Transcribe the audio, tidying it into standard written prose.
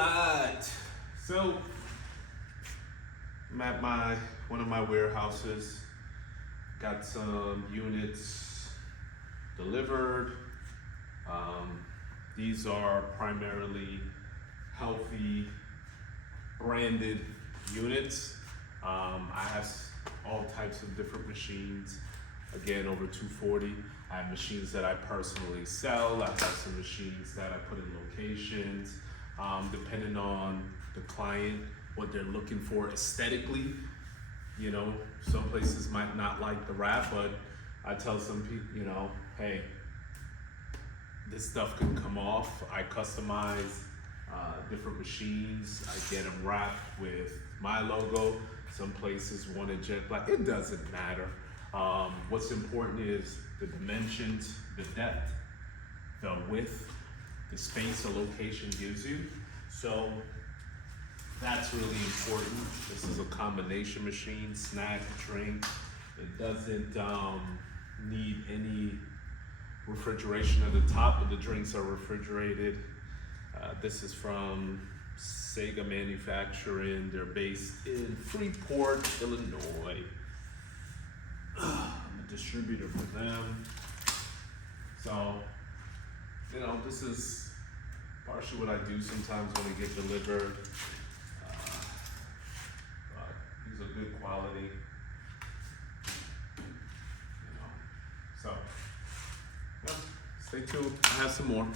right. So I'm at one of my warehouses. Got some units delivered. These are primarily healthy branded units. I have all types of different machines. Again, over 240. I have machines that I personally sell. I have some machines that I put in locations, depending on the client, what they're looking for aesthetically. You know, some places might not like the wrap, but I tell some people, you know, hey, this stuff can come off. I customize different machines. I get them wrapped with my logo. Some places want it jet black. It doesn't matter. What's important is the dimensions, the depth, the width, the space a location gives you. So that's really important. This is a combination machine, snack, drink. It doesn't need any refrigeration at the top, but the drinks are refrigerated. This is from Sega Manufacturing. They're based in Freeport, Illinois. I'm a distributor for them. So, you know, this is partially what I do sometimes when they get delivered. These are good quality. You know, so, yeah, stay tuned. I have some more.